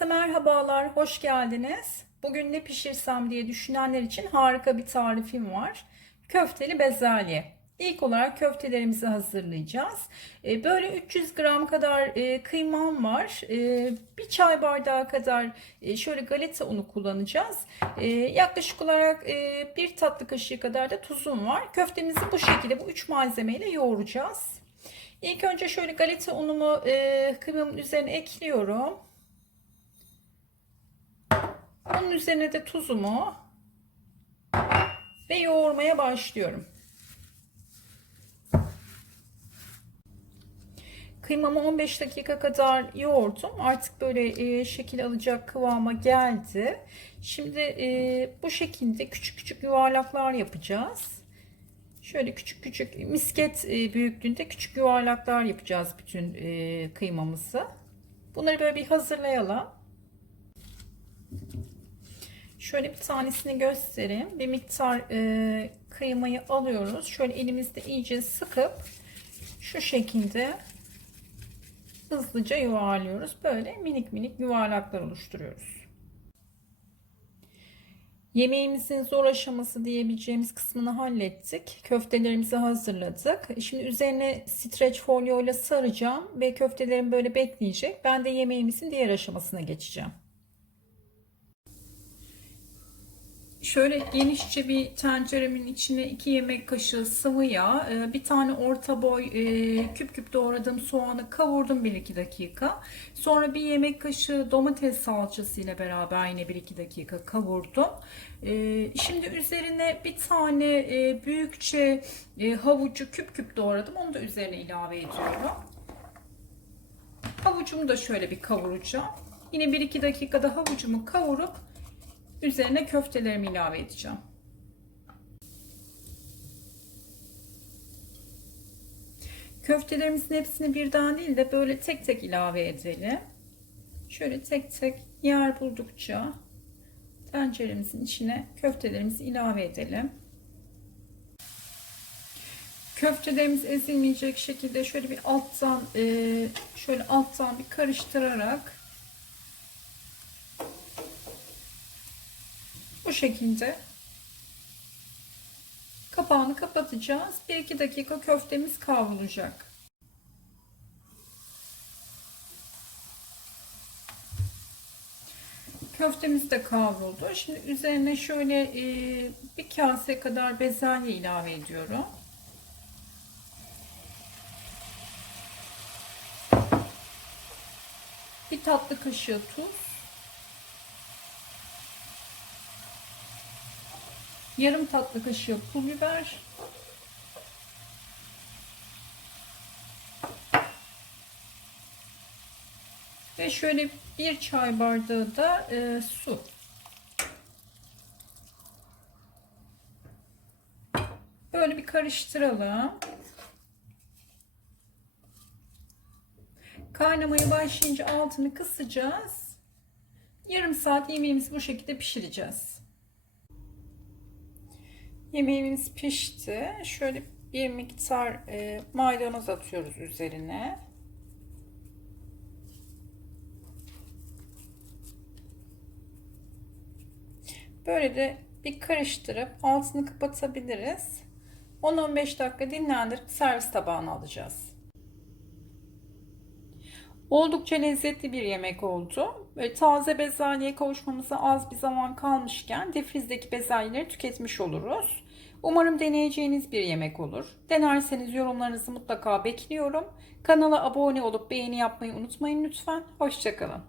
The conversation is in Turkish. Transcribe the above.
Herkese merhabalar, hoş geldiniz. Bugün ne pişirsem diye düşünenler için harika bir tarifim var. Köfteli bezelye. İlk olarak köftelerimizi hazırlayacağız. E, Böyle 300 gram kadar e, kıymam var. E, Bir çay bardağı kadar şöyle galeta unu kullanacağız. Yaklaşık olarak bir tatlı kaşığı kadar da tuzum var. Köftemizi bu şekilde bu üç malzemeyle yoğuracağız. İlk önce şöyle galeta unumu kıymamın üzerine ekliyorum. Onun üzerine de tuzumu ve yoğurmaya başlıyorum. Kıymamı 15 dakika kadar yoğurdum. Artık böyle e, şekil alacak kıvama geldi. Şimdi e, bu şekilde küçük küçük yuvarlaklar yapacağız. Şöyle küçük küçük misket e, büyüklüğünde küçük yuvarlaklar yapacağız bütün kıymamızı. Bunları böyle bir hazırlayalım. Şöyle bir tanesini göstereyim. Bir miktar e, kıymayı alıyoruz. Şöyle elimizde iyice sıkıp şu şekilde hızlıca yuvarlıyoruz. Böyle minik minik yuvarlaklar oluşturuyoruz. Yemeğimizin zor aşaması diyebileceğimiz kısmını hallettik. Köftelerimizi hazırladık. Şimdi üzerine streç folyo ile saracağım ve köftelerim böyle bekleyecek. Ben de yemeğimizin diğer aşamasına geçeceğim. Şöyle genişçe bir tenceremin içine 2 yemek kaşığı sıvı yağ, e, bir tane orta boy e, küp küp doğradığım soğanı kavurdum 1-2 dakika. Sonra bir yemek kaşığı domates salçası ile beraber yine 1-2 dakika kavurdum. E, şimdi üzerine bir tane büyükçe havucu küp küp doğradım. Onu da üzerine ilave ediyorum. Havucumu da şöyle bir kavuracağım. Yine 1-2 dakikada havucumu kavurup Üzerine köftelerimi ilave edeceğim. Köftelerimizin hepsini birden değil de böyle tek tek ilave edelim. Şöyle tek tek yer buldukça tenceremizin içine köftelerimizi ilave edelim. Köftelerimiz ezilmeyecek şekilde şöyle bir alttan şöyle alttan bir karıştırarak Bu şekilde kapağını kapatacağız. 1-2 dakika köftemiz kavrulacak. Köftemiz de kavruldu. Şimdi üzerine şöyle e, bir kase kadar bezelye ilave ediyorum. Bir tatlı kaşığı tuz. Yarım tatlı kaşığı pul biber, ve şöyle bir çay bardağı da e, su. Böyle bir karıştıralım. Kaynamaya başlayınca altını kısacağız. Yarım saat yemeğimizi bu şekilde pişireceğiz. Yemeğimiz pişti. Şöyle bir miktar e, maydanoz atıyoruz üzerine. Böyle de bir karıştırıp altını kapatabiliriz. 10-15 dakika dinlendirip servis tabağına alacağız. Oldukça lezzetli bir yemek oldu. Böyle taze bezelyeye kavuşmamıza az bir zaman kalmışken difrizdeki bezelyeleri tüketmiş oluruz. Umarım deneyeceğiniz bir yemek olur. Denerseniz yorumlarınızı mutlaka bekliyorum. Kanala abone olup beğeni yapmayı unutmayın lütfen. Hoşçakalın.